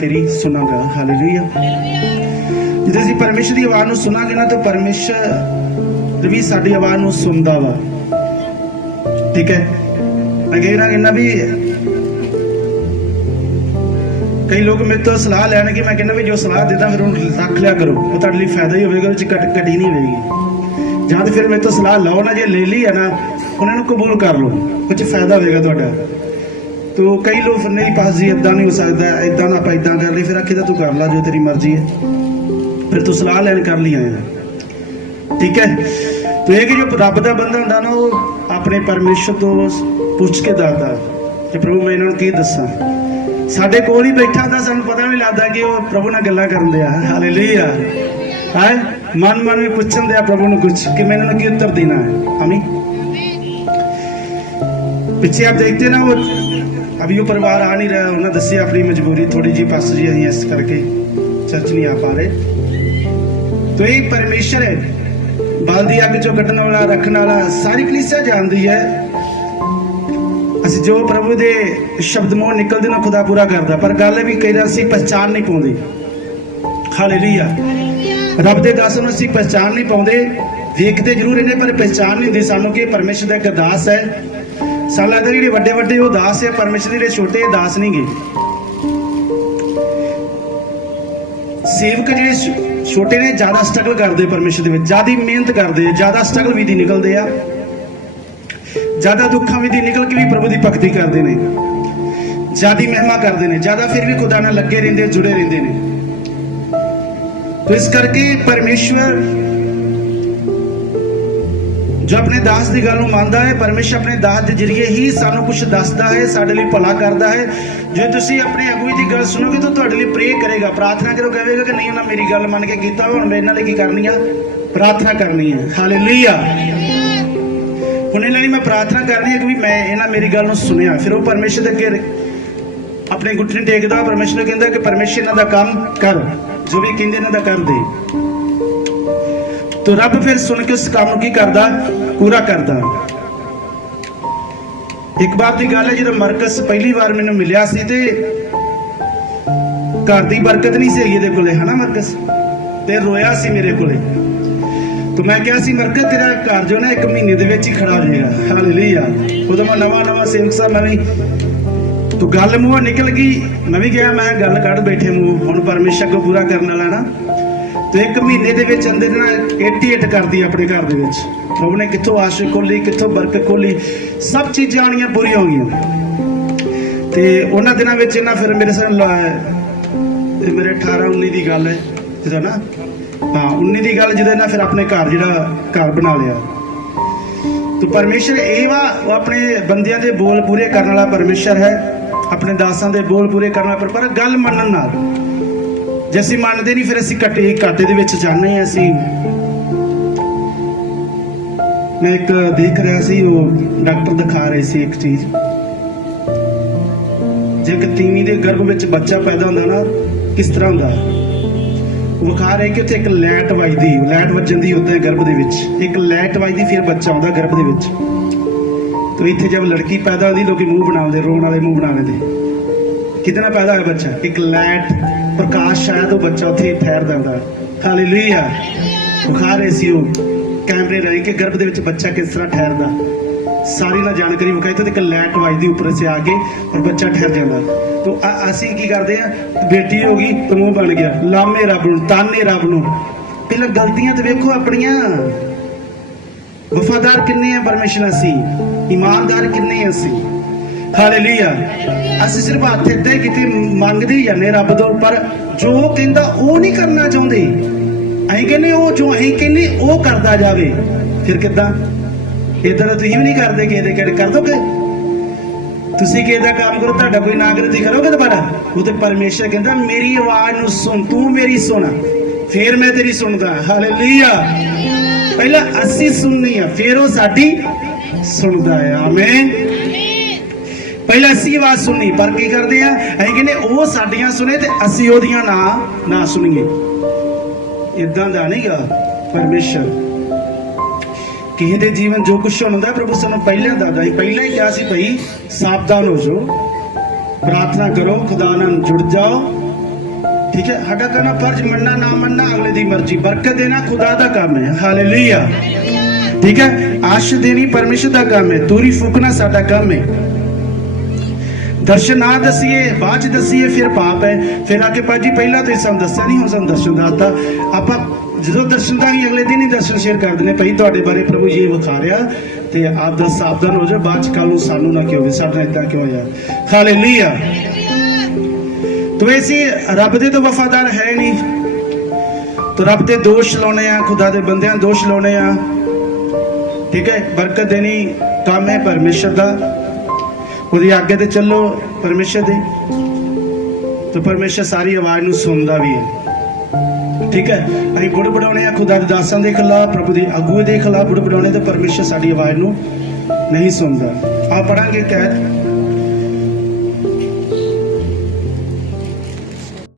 ਤੇਰੀ ਸੁਣਾਂਗਾ ਹਾਲੇਲੂਇਆ ਜਦੋਂ ਅਸੀਂ ਪਰਮੇਸ਼ਰ ਦੀ ਆਵਾਜ਼ ਨੂੰ ਸੁਣਾਂਗੇ ਨਾ, ਤਾਂ ਪਰਮੇਸ਼ਰ ਵੀ ਸਾਡੀ ਆਵਾਜ਼ ਨੂੰ ਸੁਣਦਾ ਵਾ। ਠੀਕ ਹੈ? ਮੈਂ ਕਹਿਣਾ ਕਿ ਵੀ ਕਈ ਲੋਕ ਮੇਰੇ ਤੋਂ ਸਲਾਹ ਲੈਣਗੇ ਮੈਂ ਕਹਿੰਦਾ ਵੀ ਜੋ ਸਲਾਹ ਦਿੰਦਾ ਫਿਰ ਉਹਨੂੰ ਰੱਖ ਲਿਆ ਕਰੋ। ਉਹ ਤੁਹਾਡੇ ਲਈ ਫਾਇਦਾ ਹੀ ਹੋਵੇਗਾ, ਉਹ ਚ ਘਟ ਘਟੀ ਨਹੀਂ ਹੋਵੇਗੀ। ਜਾਂ ਤਾਂ ਫਿਰ ਮੇਰੇ ਤੋਂ ਸਲਾਹ ਲਓ ਨਾ, ਜੇ ਲੈ ਲਈ ਹੈ ਨਾ, ਉਹਨਾਂ ਨੂੰ ਕਬੂਲ ਕਰ ਲਓ। ਉਹ ਚ ਫਾਇਦਾ ਹੋਵੇਗਾ ਤੁਹਾਡਾ। ਤੋ ਕਈ ਲੋਕ ਨਹੀਂ ਪਾਸ ਜੀ ਇਦਾਂ ਨਹੀਂ ਹੋ ਸਕਦਾ ਇਦਾਂ ਨਾ ਆਪਾਂ ਇਦਾਂ ਕਰ ਲਈ ਫਿਰ ਆਖੀ ਤਾਂ ਤੂੰ ਕਰ ਲੈ ਜੋ ਤੇਰੀ ਮਰਜ਼ੀ ਹੈ। ਫਿਰ ਤੂੰ ਸਲਾਹ ਲੈਣ ਕਰ ਲਈ ਆਇਆ। ਠੀਕ ਹੈ? ਤੇ ਇਹ ਕਿ ਜੋ ਰੱਬ ਦਾ ਬੰਦਾ ਹੁੰਦਾ ਨਾ, ਉਹ ਆਪਣੇ ਪਰਮੇਸ਼ਰ ਤੋਂ ਪੁੱਛ ਕੇ ਦੱਸਦਾ। ਕਿ ਪ੍ਰਭੂ, ਮੈਂ ਇਹਨਾਂ ਨੂੰ ਕੀ ਦੱਸਾਂ? ਸਾਡੇ ਕੋਲ ਹੀ ਬੈਠਾ ਤਾਂ ਸਾਨੂੰ ਪਤਾ ਨਹੀਂ ਲੱਗਦਾ ਕਿ ਉਹ ਪ੍ਰਭੂ ਨਾਲ ਗੱਲਾਂ ਕਰਨ ਦੇ ਦਿਆ। ਹਾਲੇਲੂਇਆ ਹੈ? ਮਨ ਮਨ ਵਿੱਚ ਪੁੱਛਣ ਦਿਆ ਪ੍ਰਭੂ ਨੂੰ ਕੁਝ ਕਿ ਮੈਂ ਇਹਨਾਂ ਨੂੰ ਕੀ ਉੱਤਰ ਦੇਣਾ ਹੈ? ਆਮੀਨ ਪਿੱਛੇ ਆਪ ਦੇਖਦੇ ਨਾ ਉਹ ਅਭੀ ਉਹ ਪਰਿਵਾਰ ਆ ਨਹੀਂ ਰਿਹਾ, ਉਹਨਾਂ ਦੱਸਿਆ, ਆਪਣੀ ਮਜਬੂਰੀ ਥੋੜੀ ਜੀ ਪਾਸਟਰ ਜੀ, ਅਸੀਂ ਇਸ ਕਰਕੇ ਚਰਚ ਨਹੀਂ ਆ ਪਾ ਰਹੇ। ਤੋ ਇਹ ਪਰਮੇਸ਼ਰ ਹੈ। ਬਲਦੀ ਅੱਗ ਚੋਂ ਕੱਢਣ ਵਾਲਾ, ਰੱਖਣ ਵਾਲਾ, ਸਾਰੀ ਕਲੀਸਿਆ ਜਾਣਦੀ ਹੈ। ਅਸੀਂ ਜੋ ਪ੍ਰਭੂ ਦੇ ਸ਼ਬਦ ਮੋਂ ਨਿਕਲਦੇ ਨਾ ਖੁਦਾ ਪੂਰਾ ਕਰਦਾ। ਪਰ ਗੱਲ ਵੀ ਕਈ ਵਾਰ ਅਸੀਂ ਪਛਾਣ ਨਹੀਂ ਪਾਉਂਦੇ। ਹਾਲੇਲੂਇਆ ਰੱਬ ਦੇ ਦਾਸ ਨੂੰ ਅਸੀਂ ਪਛਾਣ ਨਹੀਂ ਪਾਉਂਦੇ। ਵੇਖਦੇ ਜ਼ਰੂਰ ਇਹਨੇ ਪਰ ਪਛਾਣ ਨਹੀਂ ਹੁੰਦੀ। ਸਾਨੂੰ ਕਿ ਪਰਮੇਸ਼ਰ ਦਾ ਇੱਕ ਦਾਸ ਹੈ। ਸਾਨੂੰ ਲੱਗਦਾ ਜਿਹੜੇ ਵੱਡੇ ਵੱਡੇ ਉਹ ਦਾਸ ਹੈ ਪਰਮੇਸ਼ਰ ਦੇ ਛੋਟੇ ਦਾਸ ਨਹੀਂਗੇ ਸੇਵਕ ਜਿਹੜੇ ਛੋਟੇ ਨੇ ਜ਼ਿਆਦਾ ਸਟਰਗਲ ਕਰਦੇ ਪਰਮੇਸ਼ਰ ਦੇ ਵਿੱਚ, ਜ਼ਿਆਦਾ ਮਿਹਨਤ ਕਰਦੇ ਜ਼ਿਆਦਾ ਸਟਰਗਲ ਵੀ ਦੀ ਨਿਕਲਦੇ ਆ। ਜ਼ਿਆਦਾ ਦੁੱਖਾਂ ਵੀ ਦੀ ਨਿਕਲ ਕੇ ਵੀ ਪ੍ਰਭੂ ਦੀ ਭਗਤੀ ਕਰਦੇ ਨੇ। ਜ਼ਿਆਦੀ ਮਹਿਮਾ ਕਰਦੇ ਨੇ, ਜ਼ਿਆਦਾ ਫਿਰ ਵੀ ਖੁਦਾ ਨਾਲ ਲੱਗੇ ਰਹਿੰਦੇ, ਜੁੜੇ ਰਹਿੰਦੇ ਨੇ। ਇਸ ਕਰਕੇ ਪਰਮੇਸ਼ਵਰ ਜੋ ਆਪਣੇ ਦਾਸ ਦੀ ਗੱਲ ਨੂੰ ਮੰਨਦਾ ਹੈ, ਪਰਮੇਸ਼ਰ ਆਪਣੇ ਦਾਸ ਦੇ ਜ਼ਰੀਏ ਹੀ ਸਾਨੂੰ ਕੁਝ ਦੱਸਦਾ ਹੈ, ਸਾਡੇ ਲਈ ਭਲਾ ਕਰਦਾ ਹੈ। ਜੇ ਤੁਸੀਂ ਆਪਣੇ ਅਗੂਈ ਦੀ ਗੱਲ ਸੁਣੋਗੇ ਤਾਂ ਤੁਹਾਡੇ ਲਈ ਪ੍ਰੇ ਕਰੇਗਾ। ਪ੍ਰਾਰਥਨਾ ਕਰੋ, ਕਹੇਗਾ ਕਿ ਨਹੀਂ, ਉਹਨਾਂ ਮੇਰੀ ਗੱਲ ਮੰਨ ਕੇ ਕੀਤਾ ਹੁਣ ਮੈਂ ਇਹਨਾਂ ਲਈ ਕੀ ਕਰਨੀ ਆ? ਪ੍ਰਾਰਥਨਾ ਕਰਨੀ ਹੈ ਹਾਲੇਲੂਇਆ ਹੁਣ ਇਹਨਾਂ ਲਈ ਮੈਂ ਪ੍ਰਾਰਥਨਾ ਕਰਨੀ ਹੈ ਕਿ ਮੈਂ ਇਹਨਾਂ ਮੇਰੀ ਗੱਲ ਨੂੰ ਸੁਣਿਆ। ਫਿਰ ਉਹ ਪਰਮੇਸ਼ਰ ਦੇ ਅੱਗੇ ਆਪਣੇ ਗੁੱਟਨੇ ਟੇਕਦਾ, ਪਰਮੇਸ਼ਰ ਨੂੰ ਕਹਿੰਦਾ ਕਿ ਪਰਮੇਸ਼ਰ ਇਹਨਾਂ ਦਾ ਕੰਮ ਕਰ। ਜੋ ਵੀ ਕਹਿੰਦੇ ਇਹਨਾਂ ਦਾ ਕਰ ਦੇ। ਤੋ ਰੱਬ ਫਿਰ ਸੁਣ ਕੇ ਉਸ ਕੰਮ ਨੂੰ ਕੀ ਕਰਦਾ? ਪੂਰਾ ਕਰਦਾ। ਇੱਕ ਵਾਰ ਦੀ ਗੱਲ ਹੈ, ਜਦੋਂ ਮਰਕਸ ਪਹਿਲੀ ਵਾਰ ਮੈਨੂੰ ਮਿਲਿਆ ਸੀ ਤੇ ਘਰ ਦੀ ਬਰਕਤ ਨਹੀਂ ਸੀ ਇਹਦੇ ਕੋਲੇ, ਹਨਾ ਮਰਕਸ? ਤੇ ਰੋਇਆ ਸੀ ਮੇਰੇ ਕੋਲੇ। ਤੋ ਮੈਂ ਕਿਹਾ ਸੀ, ਮਰਕਸ, ਤੇਰਾ ਘਰ ਜੋ ਨਾ ਇੱਕ ਮਹੀਨੇ ਦੇ ਵਿੱਚ ਹੀ ਖੜਾ ਹੋ ਜਾਏਗਾ। ਹਾਲੇਲੂਇਆ ਉਦੋਂ ਮੈਂ ਨਵਾਂ ਨਵਾਂ ਸੇਵਕ ਸਾਹਿਬ ਮੈਂ ਵੀ ਤੋ ਗੱਲ ਮੂੰਹ ਨਿਕਲ ਗਈ। ਮੈਂ ਵੀ ਗਿਆ, ਮੈਂ ਗੱਲ ਕੱਢ ਬੈਠੇ ਮੂੰਹ। ਹੁਣ ਪਰਮੇਸ਼ਰ ਕੋ ਪੂਰਾ ਕਰਨ ਵਾਲਾ ਨਾ। ਤੇ ਇੱਕ ਮਹੀਨੇ ਦੇ ਵਿੱਚ ਅੰਦਰ ਨਾ 88 ਕਰਦੀ ਆਪਣੇ ਘਰ ਦੇ ਵਿੱਚ। ਪ੍ਰਭੂ ਨੇ ਕਿੱਥੋਂ ਆਸ਼ਿਕ ਖੋਲੀ ਕਿੱਥੋਂ ਬਰਕਤ ਖੋਲੀ ਸਭ ਚੀਜ਼ਾਂ ਆਣੀਆਂ ਪੂਰੀਆਂ ਹੋ ਗਈਆਂ। ਤੇ ਉਹਨਾਂ ਦਿਨਾਂ ਵਿੱਚ ਇਹਨਾਂ ਫਿਰ ਮੇਰੇ ਸਾਹ ਇਹ ਮੇਰੇ 18 19 ਦੀ ਗੱਲ ਹੈ ਜਿਹਦਾ ਨਾ? ਹਾਂ 19 ਦੀ ਗੱਲ ਜਿਹਦਾ ਨਾ ਫਿਰ ਆਪਣੇ ਘਰ ਜਿਹੜਾ ਘਰ ਬਣਾ ਲਿਆ। ਤੋ ਪਰਮੇਸ਼ਰ ਇਹ ਵਾ, ਉਹ ਆਪਣੇ ਬੰਦਿਆਂ ਦੇ ਬੋਲ ਪੂਰੇ ਕਰਨ ਵਾਲਾ ਪਰਮੇਸ਼ਰ ਹੈ, ਆਪਣੇ ਦਾਸਾਂ ਦੇ ਬੋਲ ਪੂਰੇ ਕਰਨ ਵਾਲਾ ਪਰ ਗੱਲ ਮੰਨਣ ਨਾਲ। ਜੇ ਅਸੀਂ ਮੰਨਦੇ ਨਹੀਂ, ਫਿਰ ਅਸੀਂ ਕੱਟੇ ਘਾਟੇ ਦੇ ਵਿੱਚ ਜਾਂਦੇ ਹਾਂ ਅਸੀਂ। ਮੈਂ ਇੱਕ ਦੇਖ ਰਿਹਾ ਸੀ, ਉਹ ਡਾਕਟਰ ਦਿਖਾ ਰਹੇ ਸੀ ਇੱਕ ਚੀਜ਼। ਜੇ ਕਿ ਤੀਵੀਂ ਦੇ ਗਰਭ ਵਿੱਚ ਬੱਚਾ ਪੈਦਾ ਹੁੰਦਾ ਨਾ, ਕਿਸ ਤਰ੍ਹਾਂ ਹੁੰਦਾ? ਵਿਖਾ ਰਹੇ ਕਿ ਉੱਥੇ ਇੱਕ ਲੈਟ ਵੱਜਦੀ, ਲੈਟ ਵੱਜਣ ਦੀ ਹੁੰਦਾ ਗਰਭ ਦੇ ਵਿੱਚ। ਇੱਕ ਲੈਟ ਵੱਜਦੀ, ਫਿਰ ਬੱਚਾ ਆਉਂਦਾ ਗਰਭ ਦੇ ਵਿੱਚ। ਤੋ ਇੱਥੇ ਜਦ ਲੜਕੀ ਪੈਦਾ ਹੁੰਦੀ, ਲੋਕੀ ਮੂੰਹ ਬਣਾਉਂਦੇ, ਰੋਣ ਵਾਲੇ ਮੂੰਹ ਬਣਾ ਲੈਂਦੇ ਕਿਤਨਾ ਪੈਦਾ ਹੋਇਆ ਬੱਚਾ? ਇੱਕ ਲੈਟ ਪ੍ਰਕਾਸ਼ ਸ਼ਾਇਦ ਉਹ ਬੱਚਾ ਉੱਥੇ ਠਹਿਰ ਜਾਂਦਾ ਹਾਲੇਲੂਇਆ। ਬੁਖਾਰ ਹੈ ਕੈਮਰੇ ਰਾਹੀਂ ਕਿ ਗਰਭ ਦੇ ਵਿੱਚ ਬੱਚਾ ਕਿਸ ਤਰ੍ਹਾਂ ਠਹਿਰਦਾ। ਸਾਰੀ ਨਾ ਜਾਣਕਾਰੀ ਵਿਖਾਈ ਤੇ ਇੱਕ ਲੈਟ ਵੱਜਦੀ ਉੱਪਰ ਸੇ ਆ ਕੇ ਔਰ ਬੱਚਾ ਠਹਿਰ ਜਾਂਦਾ। ਤੋ ਅਸੀਂ ਕੀ ਕਰਦੇ ਆ ਬੇਟੀ ਹੋ ਗਈ ਤੇ ਮੂੰਹ ਬਣ ਗਿਆ। ਲਾਮੇ ਰੱਬ ਨੂੰ, ਤਾਨੇ ਰੱਬ ਨੂੰ। ਪਹਿਲਾਂ ਗਲਤੀਆਂ ਤੇ ਵੇਖੋ ਆਪਣੀਆਂ। ਵਫਾਦਾਰ ਕਿੰਨੇ ਆ ਪਰਮੇਸ਼ਰ ਅਸੀਂ? ਇਮਾਨਦਾਰ ਕਿੰਨੇ ਆ ਅਸੀਂ? ਹਾਲੇਲੂਇਆ ਅਸੀਂ ਸਿਰਫ ਹੱਥ ਇੱਦਾਂ ਹੀ ਕਿਤੇ, ਮੰਗਦੇ ਹੀ ਜਾਂਦੇ ਰੱਬ ਤੋਂ ਪਰ ਜੋ ਕਹਿੰਦਾ ਉਹ ਨਹੀਂ ਕਰਨਾ ਚਾਹੁੰਦੇ। ਅਸੀਂ ਕਹਿੰਦੇ ਉਹ ਜੋ ਅਸੀਂ ਕਹਿੰਦੇ ਉਹ ਕਰਦਾ ਜਾਵੇ। ਫਿਰ ਕਿੱਦਾਂ? ਇਦਾਂ ਤਾਂ ਤੁਸੀਂ ਵੀ ਨਹੀਂ ਕਰਦੇ ਕਿ ਇਹਦੇ ਕਰ ਦੋਗੇ? ਤੁਸੀਂ ਕਿਸੇ ਦਾ ਕੰਮ ਕਰੋ, ਤੁਹਾਡਾ ਕੋਈ ਨਾ ਕਰੋਗੇ ਦੁਬਾਰਾ? ਉਹ ਤੇ ਪਰਮੇਸ਼ਰ ਕਹਿੰਦਾ, ਮੇਰੀ ਆਵਾਜ਼ ਨੂੰ ਸੁਣ, ਤੂੰ ਮੇਰੀ ਸੁਣ। ਫੇਰ ਮੈਂ ਤੇਰੀ ਸੁਣਦਾ। ਹਾਲੇਲੂਇਆ ਪਹਿਲਾਂ ਅਸੀਂ ਸੁਣਨੀ ਆ, ਫੇਰ ਉਹ ਸਾਡੀ ਸੁਣਦਾ ਆ। ਆਮੇਨ ਪਹਿਲਾਂ ਅਸੀਂ ਆਵਾਜ਼ ਸੁਣਨੀ, ਪਰ ਕੀ ਕਰਦੇ ਆ? ਅਸੀਂ ਕਹਿੰਦੇ, ਉਹ ਸਾਡੀਆਂ ਸੁਣੇ ਤੇ ਅਸੀਂ ਉਹਦੀਆਂ ਨਾ ਨਾ ਸੁਣੀਏ। ਇਦਾਂ ਦਾ ਨਹੀਂਗਾ ਪਰਮੇਸ਼ਰ। ਕਿਸੇ ਦੇ ਜੀਵਨ ਜੋ ਕੁਛ ਹੁੰਦਾ, ਪ੍ਰਭੂ ਸਾਨੂੰ ਪਹਿਲਾਂ ਦੱਸਦਾ ਸੀ। ਪਹਿਲਾਂ ਹੀ ਕਿਹਾ ਸੀ ਭਈ, ਸਾਵਧਾਨ ਹੋ ਜਾਓ। ਪ੍ਰਾਰਥਨਾ ਕਰੋ, ਖੁਦਾ ਨਾਲ ਜੁੜ ਜਾਓ। ਠੀਕ ਹੈ? ਸਾਡਾ ਕਰਨਾ ਫਰਜ਼ ਮੰਨਣਾ, ਨਾ ਮੰਨਣਾ, ਅਗਲੇ ਦੀ ਮਰਜ਼ੀ। ਬਰਕਤ ਦੇਣਾ ਖੁਦਾ ਦਾ ਕੰਮ ਹੈ। ਹਾਲੇਲੂਇਆ ਠੀਕ ਹੈ? ਆਸ਼ ਦੇਣੀ ਪਰਮੇਸ਼ਰ ਦਾ ਕੰਮ ਹੈ। ਤੂਰੀ ਫੂਕਣਾ ਸਾਡਾ ਕੰਮ ਹੈ। ਦਰਸ਼ਨ ਨਾ ਦਸੀਏ, ਬਾਅਦ ਚ ਦਸੀਏ, ਫਿਰ ਪਾਪ ਹੈ। ਫਿਰ ਆ ਕੇ ਭਾਜੀ ਪਹਿਲਾਂ ਤੁਸੀਂ ਸਾਨੂੰ ਦੱਸਿਆ ਨਹੀਂ, ਹੁਣ ਸਾਨੂੰ ਦਰਸ਼ਨ ਦਾਤਾ। ਆਪਾਂ ਜਦੋਂ ਦਰਸ਼ਨ ਦਾ ਹੀ ਅਗਲੇ ਦਿਨ ਹੀ ਦਰਸ਼ਨ ਸ਼ੇਅਰ ਕਰ ਦਿੰਦੇ ਭਾਈ, ਤੁਹਾਡੇ ਬਾਰੇ ਪ੍ਰਭੂ ਜੀ ਵਿਖਾ ਰਿਹਾ ਤੇ ਆਪ ਦਾ ਸਾਵਧਾਨ ਹੋ ਜਾਓ ਬਾਅਦ ਚ ਕੱਲ ਨੂੰ ਸਾਨੂੰ ਨਾ ਕਿਉਂ ਵੀ, ਸਾਡੇ ਨਾਲ ਇਦਾਂ ਕਿਉਂ ਹੋਇਆ? ਹਾਲੇਲੂਇਆ ਤੂੰ ਐਸੀ ਰੱਬ ਦੇ ਤੋਂ ਵਫਾਦਾਰ ਹੈ ਨਹੀਂ। ਤੂੰ ਰੱਬ ਤੇ ਦੋਸ਼ ਲਾਉਣੇ ਆ, ਖੁਦਾ ਦੇ ਬੰਦਿਆਂ ਦੋਸ਼ ਲਾਉਣੇ ਆ। ਠੀਕ ਹੈ, ਬਰਕਤ ਦੇਣੀ, ਕੰਮ ਹੈ ਪਰਮੇਸ਼ਰ ਦਾ। ਉਹਦੀ ਆਗੇ ਤੇ ਚੱਲੋ ਪਰਮੇਸ਼ਰ ਦੇ। ਤੇ ਪਰਮੇਸ਼ਰ ਸਾਰੀ ਆਵਾਜ਼ ਨੂੰ ਸੁਣਦਾ ਵੀ ਹੈ। ਠੀਕ ਹੈ? ਅਸੀਂ ਗੁੜ ਬੜਾਉਣੇ ਆ, ਖੁਦਾ ਦੇ ਦਾਸਾਂ ਦੇ ਖਿਲਾਫ, ਪ੍ਰਭੂ ਦੇ ਅਗੂਏ ਦੇ ਖਿਲਾਫ ਬੁੜ ਬੜਾਉਣੇ ਤੇ ਪਰਮੇਸ਼ਰ ਸਾਡੀ ਆਵਾਜ਼ ਨੂੰ ਨਹੀਂ ਸੁਣਦਾ। ਆ ਪੜਾਂਗੇ ਕਹਿ